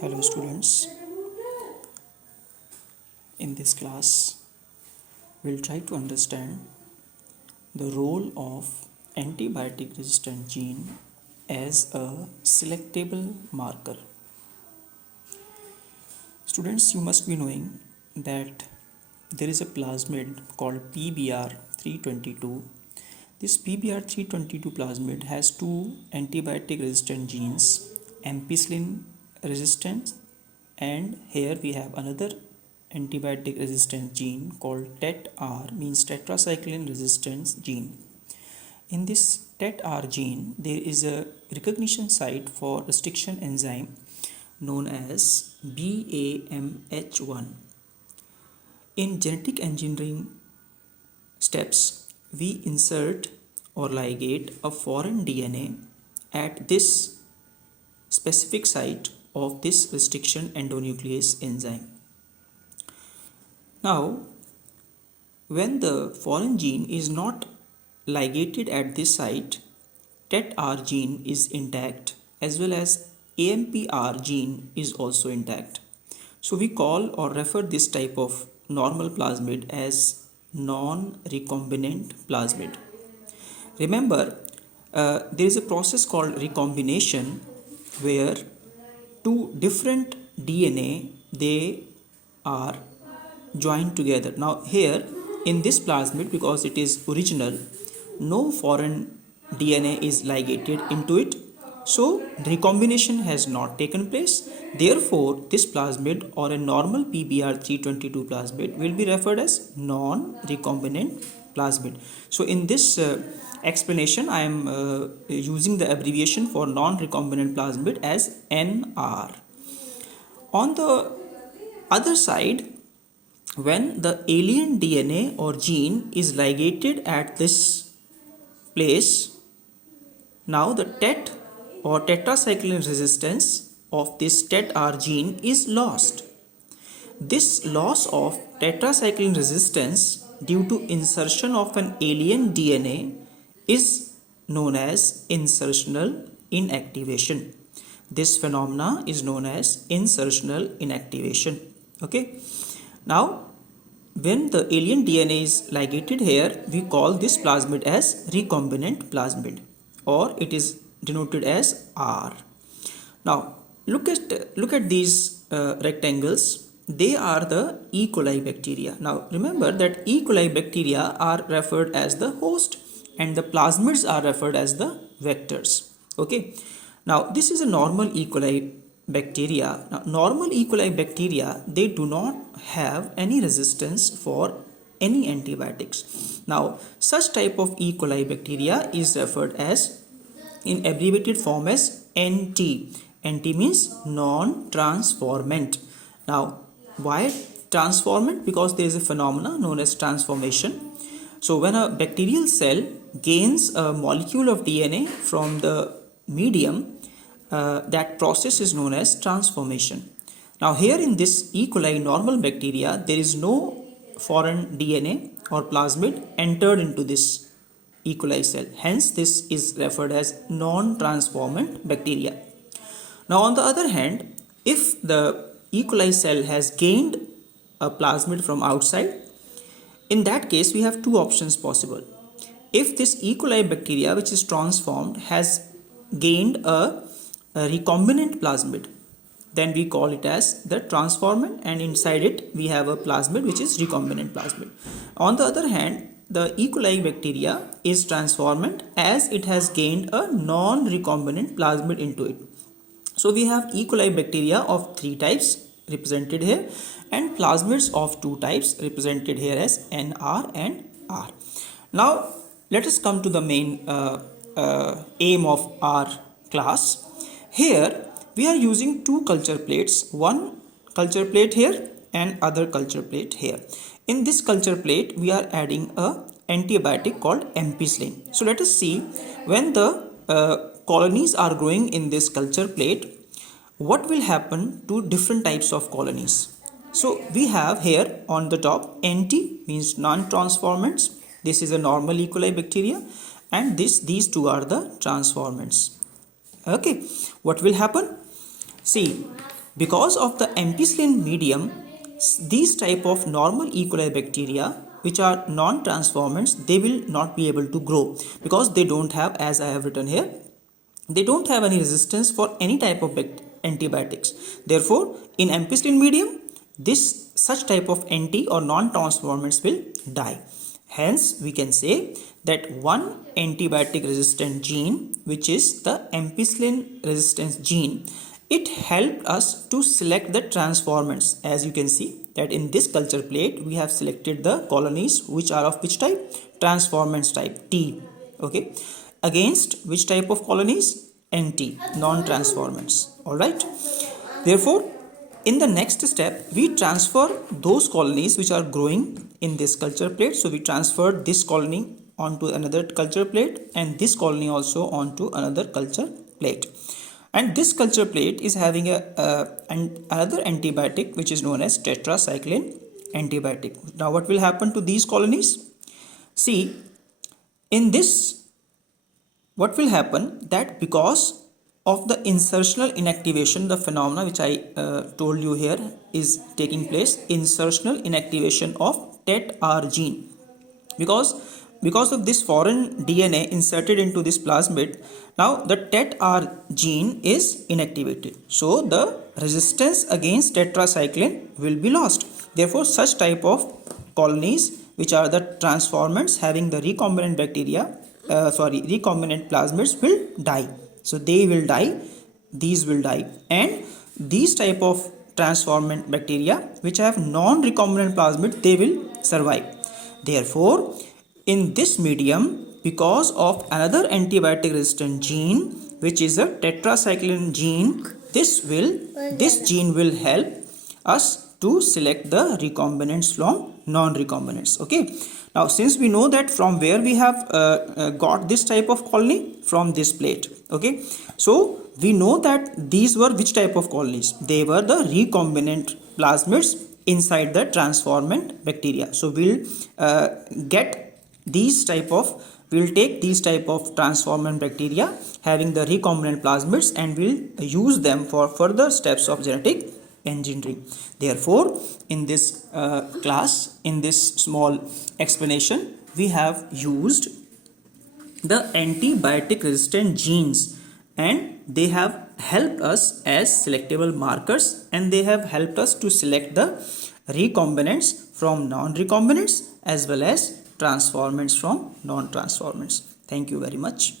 Hello students, in this class we'll try to understand the role of antibiotic resistant gene as a selectable marker. Students, you must be knowing that there is a plasmid called PBR322. This PBR322 plasmid has two antibiotic resistant genes, ampicillin resistance, and here we have another antibiotic resistant gene called TET-R, means tetracycline resistance gene. In this TET-R gene, there is a recognition site for restriction enzyme known as BAMH1. In genetic engineering steps, we insert or ligate a foreign DNA at this specific site of this restriction endonuclease enzyme. Now, when the foreign gene is not ligated at this site, TET-R gene is intact as well as AMPR gene is also intact. So we call or refer this type of normal plasmid as non-recombinant plasmid. Remember, there is a process called recombination where two different DNA they are joined together. Now here in this plasmid, because it is original, no foreign DNA is ligated into it, so recombination has not taken place. Therefore, this plasmid or a normal PBR322 plasmid will be referred as non-recombinant plasmid. So in this explanation, I am using the abbreviation for non-recombinant plasmid as NR. On the other side, when the alien DNA or gene is ligated at this place, now the TET or tetracycline resistance of this TET-R gene is lost. This loss of tetracycline resistance due to insertion of an alien DNA is known as insertional inactivation. This phenomena is known as insertional inactivation. Okay. Now, when the alien DNA is ligated here, we call this plasmid as recombinant plasmid, or it is denoted as R. Now, look at these rectangles. They are the E. coli bacteria. Now, remember that E. coli bacteria are referred as the host and the plasmids are referred as the vectors. Okay. Now, this is a normal E. coli bacteria. Now, normal E. coli bacteria, they do not have any resistance for any antibiotics. Now, such type of E. coli bacteria is referred as in abbreviated form as NT. NT means non-transformant. Now, why transformant? Because there is a phenomena known as transformation. So, when a bacterial cell gains a molecule of DNA from the medium, that process is known as transformation. Now here in this E. coli normal bacteria, there is no foreign DNA or plasmid entered into this E. coli cell. Hence this is referred as non-transformant bacteria. Now on the other hand, if the E. coli cell has gained a plasmid from outside, in that case we have two options possible. If this E. coli bacteria which is transformed has gained a recombinant plasmid, then we call it as the transformant, and inside it we have a plasmid which is recombinant plasmid. On the other hand, the E. coli bacteria is transformant as it has gained a non-recombinant plasmid into it. So we have E. coli bacteria of three types represented here and plasmids of two types represented here as NR and R. Now let us come to the main aim of our class. Here we are using two culture plates, one culture plate here and other culture plate here. In this culture plate we are adding a antibiotic called ampicillin. So let us see, when the colonies are growing in this culture plate, what will happen to different types of colonies. So we have here on the top NT means non-transformants. This is a normal E. coli bacteria, and these two are the transformants. Okay, what will happen? See, Because of the ampicillin medium, these type of normal E. coli bacteria which are non-transformants, they will not be able to grow because they don't have, as I have written here, they don't have any resistance for any type of antibiotics. Therefore, in ampicillin medium, this such type of anti or non-transformants will die. Hence, we can say that one antibiotic resistant gene, which is the ampicillin resistance gene, it helped us to select the transformants. As you can see that in this culture plate, we have selected the colonies which are of which type? Transformants type T. Okay. Against which type of colonies? NT, non-transformants. Alright. Therefore, in the next step, we transfer those colonies which are growing in this culture plate. So we transfer this colony onto another culture plate and this colony also onto another culture plate. And this culture plate is having another antibiotic which is known as tetracycline antibiotic. Now what will happen to these colonies? See, in this what will happen that because of the insertional inactivation, the phenomena which I told you here is taking place, insertional inactivation of TET-R gene, because of this foreign DNA inserted into this plasmid, now the TET-R gene is inactivated, so the resistance against tetracycline will be lost. Therefore, such type of colonies which are the transformants having the recombinant bacteria, recombinant plasmids will die. So they will die, these will die, and these type of transformant bacteria which have non-recombinant plasmid, they will survive. Therefore, in this medium, because of another antibiotic resistant gene which is a tetracycline gene, this gene will help us to select the recombinants from non-recombinants. Okay. Now, since we know that from where we have got this type of colony, from this plate. Okay. So we know that these were which type of colonies? They were the recombinant plasmids inside the transformant bacteria. So we'll take these type of transformant bacteria having the recombinant plasmids and we'll use them for further steps of genetic engineering. Therefore, in this class, in this small explanation, we have used the antibiotic resistant genes and they have helped us as selectable markers and they have helped us to select the recombinants from non-recombinants as well as transformants from non-transformants. Thank you very much.